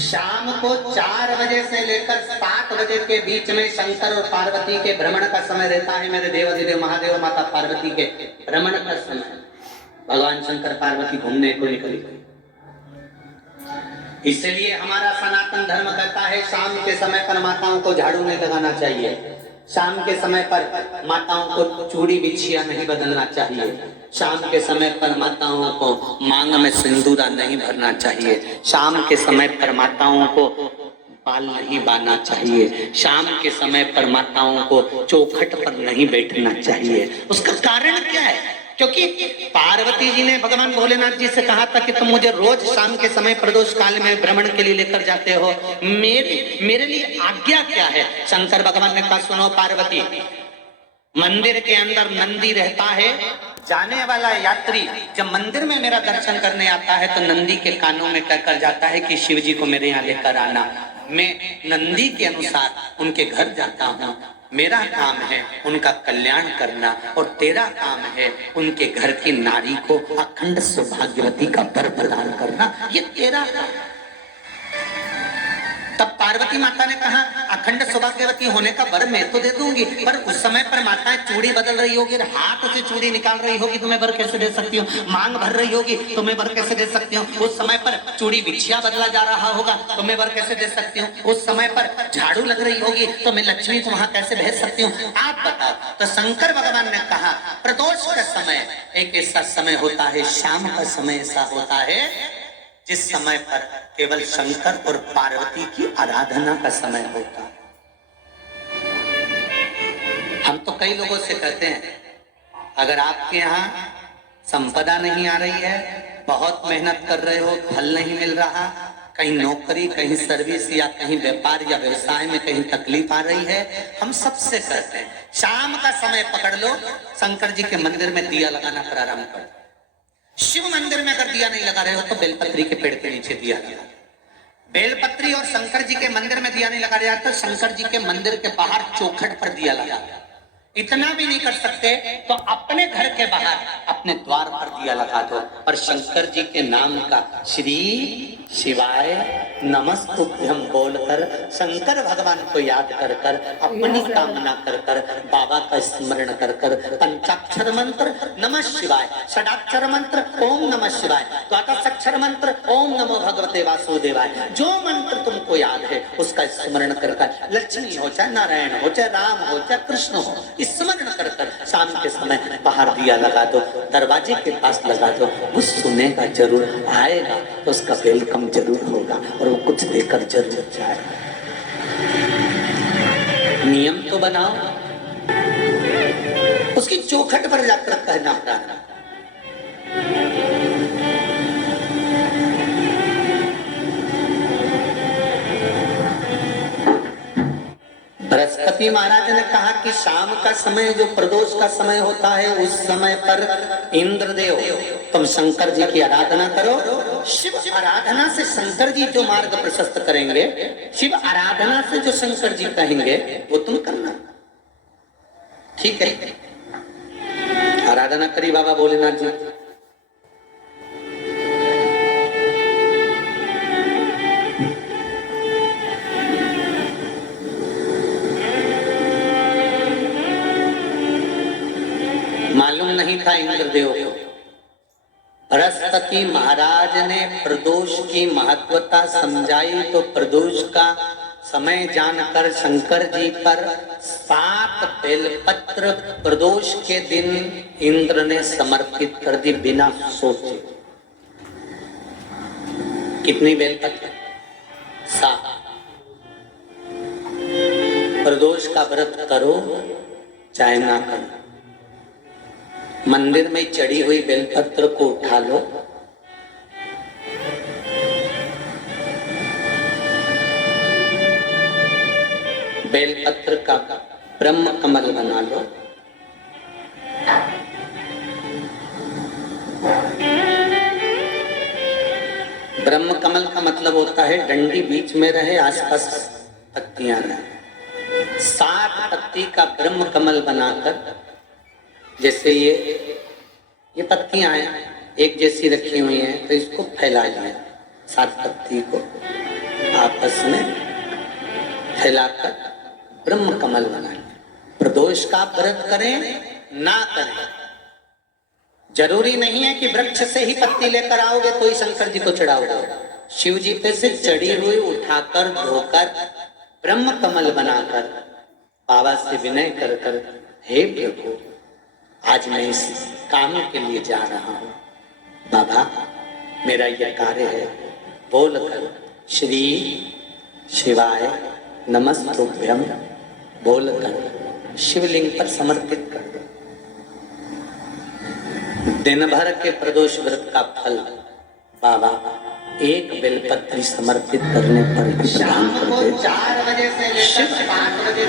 शाम को 4 बजे से लेकर 7 बजे के बीच में शंकर और पार्वती के भ्रमण का समय रहता है। मेरे देवाधिदेव महादेव माता पार्वती के भ्रमण का समय, भगवान शंकर पार्वती घूमने को निकले। इसलिए हमारा सनातन धर्म कहता है शाम के समय पर माताओं को झाड़ू नहीं लगाना चाहिए, शाम के समय पर माताओं को चूड़ी बिछिया नहीं बदलना चाहिए, शाम के समय पर माताओं को मांग में सिंदूरा नहीं भरना चाहिए, शाम के समय पर माताओं को बाल नहीं बांधना चाहिए, शाम के समय पर माताओं को चौखट पर नहीं बैठना चाहिए। उसका कारण क्या है? क्योंकि पार्वती जी ने भगवान भोलेनाथ जी से कहा था कि तुम मुझे रोज शाम के समय प्रदोष काल में भ्रमण के लिए लेकर जाते हो, मेरे लिए आज्ञा क्या है? शंकर भगवान ने कहा सुनो पार्वती, मंदिर के अंदर नंदी रहता है, जाने वाला यात्री जब मंदिर में मेरा दर्शन करने आता है तो नंदी के कानों में कहकर जाता है कि शिव जी को मेरे यहाँ लेकर आना। मैं नंदी के अनुसार उनके घर जाता हूँ, मेरा काम है उनका कल्याण करना और तेरा काम है उनके घर की नारी को अखंड सौभाग्यवती का वर प्रदान करना, ये तेरा काम। तब पार्वती माता ने कहा अखंड सौभाग्यवती होने का वर मैं तो दे दूंगी, पर उस समय पर माताएं चूड़ी बदल रही होगी, हाथ से चूड़ी निकाल रही होगी तो मैं वर कैसे दे सकती हूँ, मांग भर रही होगी तो मैं वर कैसे दे सकती हूँ, उस समय पर चूड़ी बिछिया बदला जा रहा होगा तो मैं वर कैसे दे सकती हूँ, उस समय पर झाड़ू लग रही होगी तो मैं लक्ष्मी को वहां कैसे भेज सकती हूँ, आप बताओ। तो शंकर भगवान ने कहा प्रदोष का समय एक ऐसा समय होता है, शाम का समय ऐसा होता है जिस समय पर केवल शंकर और पार्वती की आराधना का समय होता है। हम तो कई लोगों से कहते हैं अगर आपके यहाँ संपदा नहीं आ रही है, बहुत मेहनत कर रहे हो, फल नहीं मिल रहा, कहीं नौकरी, कहीं सर्विस या कहीं व्यापार या व्यवसाय में कहीं तकलीफ आ रही है, हम सबसे कहते हैं शाम का समय पकड़ लो, शंकर जी के मंदिर में दिया लगाना प्रारंभ कर। शिव मंदिर में अगर दिया नहीं लगा रहे हो तो बेलपत्री के पेड़ के नीचे दिया लगा। बेलपत्री और शंकर जी के मंदिर में दिया नहीं लगा रहा तो शंकर जी के मंदिर के बाहर चौखट पर दिया लगा। इतना भी नहीं कर सकते तो अपने घर के बाहर अपने द्वार पर दिया लगा दो, पर शंकर जी के नाम का श्री शिवाय नमस्तुभ्यं बोलकर शंकर भगवान को याद कर कर, अपनी कामना कर कर, बाबा का स्मरण कर कर, पंचाक्षर मंत्र नमः शिवाय, षडाक्षर मंत्र ओम नमः शिवाय, द्वादशाक्षर मंत्र ओम नमो भगवते वासुदेवाय, जो मंत्र तुमको याद है उसका स्मरण कर कर, लक्ष्मी हो चाहे नारायण हो चाहे राम हो चाहे कृष्ण हो, स्मरण कर कर शाम के समय बाहर दिया लगा दो, दरवाजे के पास लगा दो, वो सुनेगा जरूर, आएगा तो उसका वेलकम जरूर होगा और वो कुछ देकर जरूर जाएगा। नियम तो बनाओ, उसकी चौखट पर जाकर कहना प्रारंभ। बृहस्पति महाराज ने कहा कि शाम का समय जो प्रदोष का समय होता है उस समय पर इंद्रदेव तुम शंकर जी की आराधना करो। शिव आराधना से शंकर जी जो मार्ग प्रशस्त करेंगे, शिव आराधना से जो शंकर जी कहेंगे वो तुम करना, ठीक है? आराधना करी बाबा भोलेनाथ जी। मालूम नहीं था इंद्रदेव को। बृहस्पति महाराज ने प्रदोष की महत्वता समझाई तो प्रदोष का समय जानकर शंकर जी पर 7 बेलपत्र प्रदोष के दिन इंद्र ने समर्पित कर दी बिना सोचे। कितनी बेलपत्र? 7। प्रदोष का व्रत करो चाहे ना करो, मंदिर में चढ़ी हुई बेलपत्र को उठा लो, बेलपत्र का ब्रह्म कमल बना लो, ब्रह्म कमल का मतलब होता है डंडी बीच में रहे, आसपास पत्तियां रहे। 7 पत्ती का ब्रह्म कमल बनाकर, जैसे ये पत्तियां हैं एक जैसी रखी हुई हैं तो इसको फैला लें, 7 पत्ती को आपस में फैलाकर ब्रह्म कमल बनाए। प्रदोष का व्रत करें ना करें, जरूरी नहीं है कि वृक्ष से ही पत्ती लेकर आओगे तो ही शंकर जी को चढ़ाओगे। शिव जी पे से चढ़ी हुई उठाकर धोकर ब्रह्म कमल बनाकर बाबा से विनय कर कर, हे प्रभु आज मैं इस काम के लिए जा रहा हूँ, बाबा मेरा यह कार्य है, बोलकर श्री शिवाय नमस्तुभ्यम बोलकर शिवलिंग पर समर्पित कर दो। दिन भर के प्रदोष व्रत का फल बाबा एक बेलपत्री समर्पित करने पर ही प्रदान कर दे। 4 बजे से लेकर 5 बजे